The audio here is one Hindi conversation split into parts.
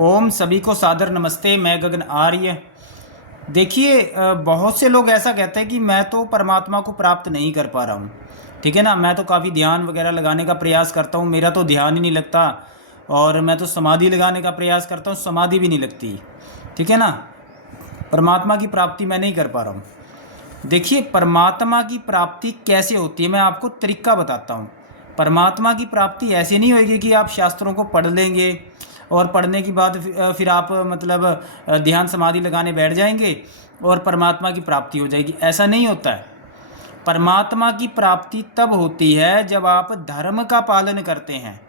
ओम सभी को सादर नमस्ते। मैं गगन आर्य। देखिए, बहुत से लोग ऐसा कहते हैं कि मैं तो परमात्मा को प्राप्त नहीं कर पा रहा हूँ। ठीक है ना। मैं तो काफ़ी ध्यान वगैरह लगाने का प्रयास करता हूँ, मेरा तो ध्यान ही नहीं लगता। और मैं तो समाधि लगाने का प्रयास करता हूँ, समाधि भी नहीं लगती। ठीक है ना। परमात्मा की प्राप्ति मैं नहीं कर पा रहा हूँ। देखिए, परमात्मा की प्राप्ति कैसे होती है, मैं आपको तरीका बताता हूँ। परमात्मा की प्राप्ति ऐसे नहीं होगी कि आप शास्त्रों को पढ़ लेंगे और पढ़ने के बाद फिर आप मतलब ध्यान समाधि लगाने बैठ जाएंगे और परमात्मा की प्राप्ति हो जाएगी। ऐसा नहीं होता है। परमात्मा की प्राप्ति तब होती है जब आप धर्म का पालन करते हैं।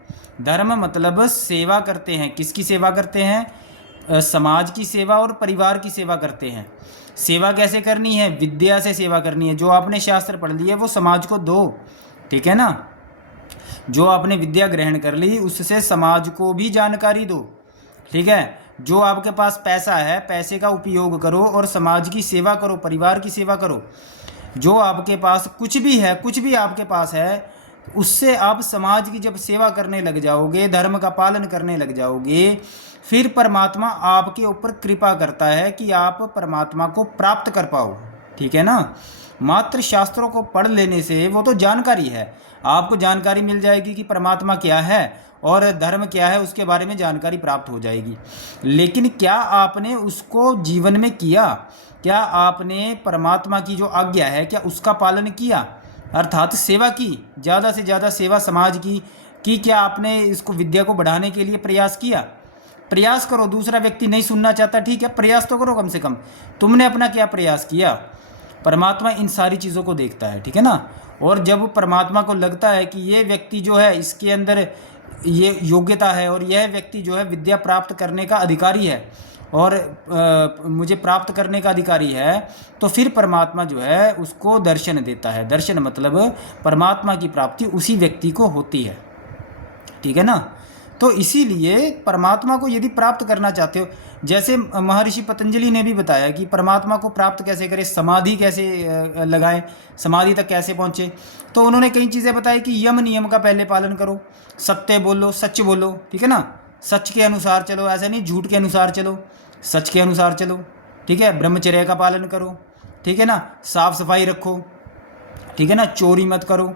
धर्म मतलब सेवा करते हैं। किसकी सेवा करते हैं? समाज की सेवा और परिवार की सेवा करते हैं। सेवा कैसे करनी है? विद्या से सेवा करनी है। जो आपने शास्त्र पढ़ लिए वो समाज को दो। ठीक है ना। जो आपने विद्या ग्रहण कर ली उससे समाज को भी जानकारी दो। ठीक है। जो आपके पास पैसा है, पैसे का उपयोग करो और समाज की सेवा करो, परिवार की सेवा करो। जो आपके पास कुछ भी है, कुछ भी आपके पास है, उससे आप समाज की जब सेवा करने लग जाओगे, धर्म का पालन करने लग जाओगे, फिर परमात्मा आपके ऊपर कृपा करता है कि आप परमात्मा को प्राप्त कर पाओ। ठीक है ना। मात्र शास्त्रों को पढ़ लेने से, वो तो जानकारी है, आपको जानकारी मिल जाएगी कि परमात्मा क्या है और धर्म क्या है, उसके बारे में जानकारी प्राप्त हो जाएगी। लेकिन क्या आपने उसको जीवन में किया? क्या आपने परमात्मा की जो आज्ञा है, क्या उसका पालन किया? अर्थात सेवा की, ज़्यादा से ज़्यादा सेवा समाज की क्या आपने इसको विद्या को बढ़ाने के लिए प्रयास किया? प्रयास करो। दूसरा व्यक्ति नहीं सुनना चाहता, ठीक है, प्रयास तो करो कम से कम। तुमने अपना क्या प्रयास किया? परमात्मा इन सारी चीज़ों को देखता है। ठीक है ना। और जब परमात्मा को लगता है कि ये व्यक्ति जो है, इसके अंदर ये योग्यता है और यह व्यक्ति जो है विद्या प्राप्त करने का अधिकारी है और मुझे प्राप्त करने का अधिकारी है, तो फिर परमात्मा जो है उसको दर्शन देता है। दर्शन मतलब परमात्मा की प्राप्ति उसी व्यक्ति को होती है। ठीक है ना। तो इसीलिए परमात्मा को यदि प्राप्त करना चाहते हो, जैसे महर्षि पतंजलि ने भी बताया कि परमात्मा को प्राप्त कैसे करें, समाधि कैसे लगाएं, समाधि तक कैसे पहुँचे। तो उन्होंने कई चीज़ें बताई कि यम नियम का पहले पालन करो, सत्य बोलो, सच बोलो। ठीक है ना। सच के अनुसार चलो, ऐसा नहीं झूठ के अनुसार चलो, सच के अनुसार चलो। ठीक है। ब्रह्मचर्य का पालन करो। ठीक है ना। साफ सफाई रखो। ठीक है ना। चोरी मत करो।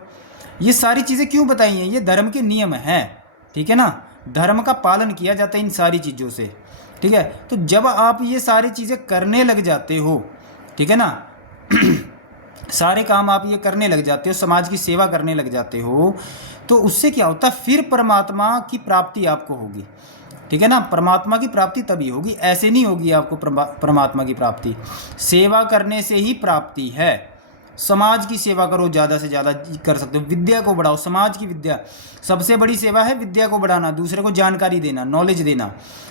ये सारी चीज़ें क्यों बताई हैं? ये धर्म के नियम हैं। ठीक है ना। धर्म का पालन किया जाता है इन सारी चीज़ों से। ठीक है। तो जब आप ये सारी चीज़ें करने लग जाते हो, ठीक है ना, सारे काम आप ये करने लग जाते हो, समाज की सेवा करने लग जाते हो, तो उससे क्या होता है? फिर परमात्मा की प्राप्ति आपको होगी। ठीक है ना। परमात्मा की प्राप्ति तभी होगी, ऐसे नहीं होगी आपको परमात्मा की प्राप्ति। सेवा करने से ही प्राप्ति है। समाज की सेवा करो, ज़्यादा से ज़्यादा कर सकते हो। विद्या को बढ़ाओ, समाज की विद्या सबसे बड़ी सेवा है। विद्या को बढ़ाना, दूसरे को जानकारी देना, नॉलेज देना,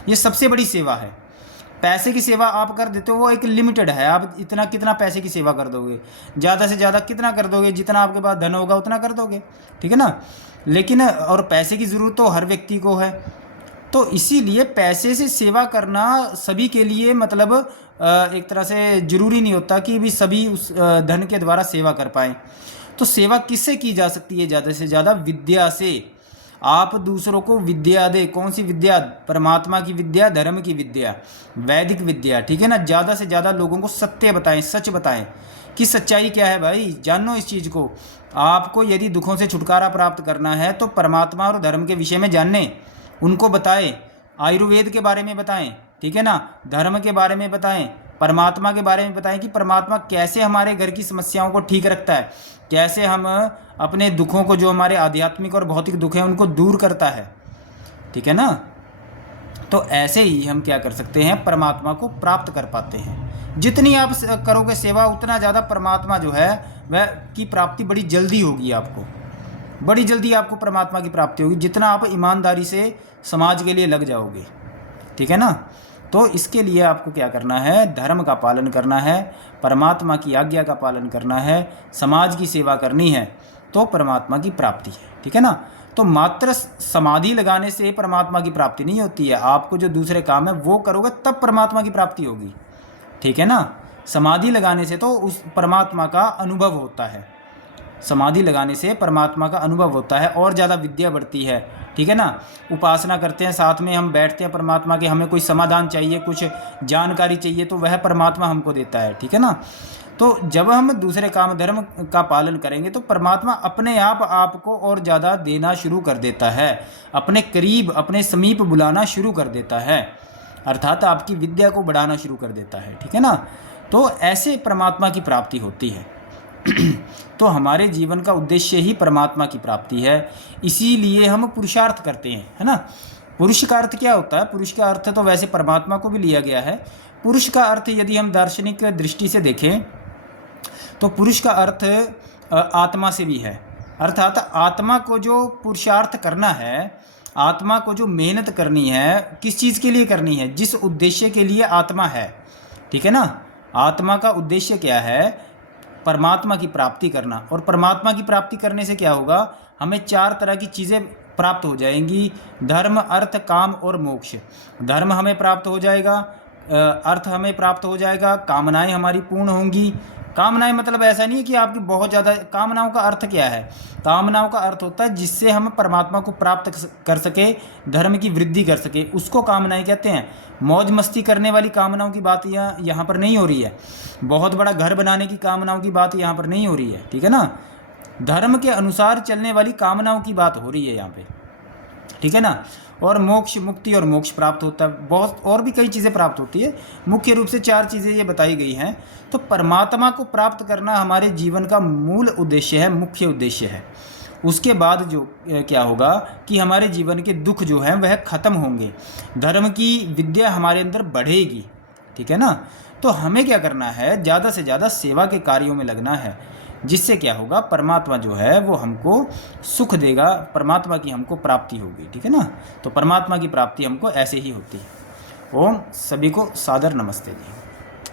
ये सबसे बड़ी सेवा है। पैसे की सेवा आप कर देते हो, वो एक लिमिटेड है। आप इतना कितना पैसे की सेवा कर दोगे? ज़्यादा से ज़्यादा कितना कर दोगे? जितना आपके पास धन होगा उतना कर दोगे। ठीक है ना। लेकिन और पैसे की ज़रूरत तो हर व्यक्ति को है। तो इसीलिए पैसे से सेवा करना सभी के लिए मतलब एक तरह से ज़रूरी नहीं होता कि भी सभी उस धन के द्वारा सेवा कर पाएँ। तो सेवा किससे की जा सकती है? ज़्यादा से ज़्यादा विद्या से। आप दूसरों को विद्या दे। कौन सी विद्या? परमात्मा की विद्या, धर्म की विद्या, वैदिक विद्या। ठीक है ना। ज़्यादा से ज़्यादा लोगों को सत्य बताएं, सच बताएं कि सच्चाई क्या है। भाई जानो इस चीज़ को। आपको यदि दुखों से छुटकारा प्राप्त करना है तो परमात्मा और धर्म के विषय में जानने, उनको बताएं। आयुर्वेद के बारे में बताएं। ठीक है ना। धर्म के बारे में बताएं, परमात्मा के बारे में बताएं कि परमात्मा कैसे हमारे घर की समस्याओं को ठीक रखता है, कैसे हम अपने दुखों को, जो हमारे आध्यात्मिक और भौतिक दुख हैं, उनको दूर करता है। ठीक है ना। तो ऐसे ही हम क्या कर सकते हैं? परमात्मा को प्राप्त कर पाते हैं। जितनी आप करोगे सेवा, उतना ज़्यादा परमात्मा जो है वह की प्राप्ति बड़ी जल्दी होगी। आपको बड़ी जल्दी आपको परमात्मा की प्राप्ति होगी, जितना आप ईमानदारी से समाज के लिए लग जाओगे। ठीक है ना। तो इसके लिए आपको क्या करना है? धर्म का पालन करना है, परमात्मा की आज्ञा का पालन करना है, समाज की सेवा करनी है, तो परमात्मा की प्राप्ति है। ठीक है ना। तो मात्र समाधि लगाने से परमात्मा की प्राप्ति नहीं होती है। आपको जो दूसरे काम है वो करोगे तब परमात्मा की प्राप्ति होगी। ठीक है ना। समाधि लगाने से तो उस परमात्मा का अनुभव होता है। समाधि लगाने से परमात्मा का अनुभव होता है और ज़्यादा विद्या बढ़ती है ठीक है ना। उपासना करते हैं, साथ में हम बैठते हैं परमात्मा के, हमें कोई समाधान चाहिए, कुछ जानकारी चाहिए, तो वह परमात्मा हमको देता है, ठीक है ना। तो जब हम दूसरे काम धर्म का पालन करेंगे तो परमात्मा अपने आप आपको और ज़्यादा देना शुरू कर देता है, अपने करीब, अपने समीप बुलाना शुरू कर देता है, अर्थात आपकी विद्या को बढ़ाना शुरू कर देता है, ठीक है ना। तो ऐसे परमात्मा की प्राप्ति होती है। तो हमारे जीवन का उद्देश्य ही परमात्मा की प्राप्ति है, इसीलिए हम पुरुषार्थ करते हैं, है ना। पुरुष का अर्थ क्या होता है? पुरुष का अर्थ तो वैसे परमात्मा को भी लिया गया है। पुरुष का अर्थ यदि हम दार्शनिक दृष्टि से देखें तो पुरुष का अर्थ आत्मा से भी है, अर्थात आत्मा को जो पुरुषार्थ करना है, आत्मा को जो मेहनत करनी है, किस चीज़ के लिए करनी है? जिस उद्देश्य के लिए आत्मा है, ठीक है ना। आत्मा का उद्देश्य क्या है? परमात्मा की प्राप्ति करना। और परमात्मा की प्राप्ति करने से क्या होगा? हमें 4 तरह की चीज़ें प्राप्त हो जाएंगी, धर्म, अर्थ, काम और मोक्ष। धर्म हमें प्राप्त हो जाएगा, अर्थ हमें प्राप्त हो जाएगा, कामनाएं हमारी पूर्ण होंगी। कामनाएं मतलब ऐसा नहीं है कि आपकी बहुत ज़्यादा, कामनाओं का अर्थ क्या है? कामनाओं का अर्थ होता है जिससे हम परमात्मा को प्राप्त कर सके, धर्म की वृद्धि कर सके, उसको कामनाएं कहते हैं। मौज मस्ती करने वाली कामनाओं की बात यहाँ पर नहीं हो रही है, बहुत बड़ा घर बनाने की कामनाओं की बात यहाँ पर नहीं हो रही है, ठीक है ना। धर्म के अनुसार चलने वाली कामनाओं की बात हो रही है यहाँ पे, ठीक है ना। और मोक्ष, मुक्ति और मोक्ष प्राप्त होता है, बहुत और भी कई चीज़ें प्राप्त होती है। मुख्य रूप से 4 चीज़ें ये बताई गई हैं। तो परमात्मा को प्राप्त करना हमारे जीवन का मूल उद्देश्य है, मुख्य उद्देश्य है। उसके बाद जो क्या होगा कि हमारे जीवन के दुख जो हैं वह खत्म होंगे, धर्म की विद्या हमारे अंदर बढ़ेगी, ठीक है ना। तो हमें क्या करना है? ज़्यादा से ज़्यादा सेवा के कार्यों में लगना है, जिससे क्या होगा? परमात्मा जो है वो हमको सुख देगा, परमात्मा की हमको प्राप्ति होगी, ठीक है ना। तो परमात्मा की प्राप्ति हमको ऐसे ही होती है। ओम, सभी को सादर नमस्ते जी।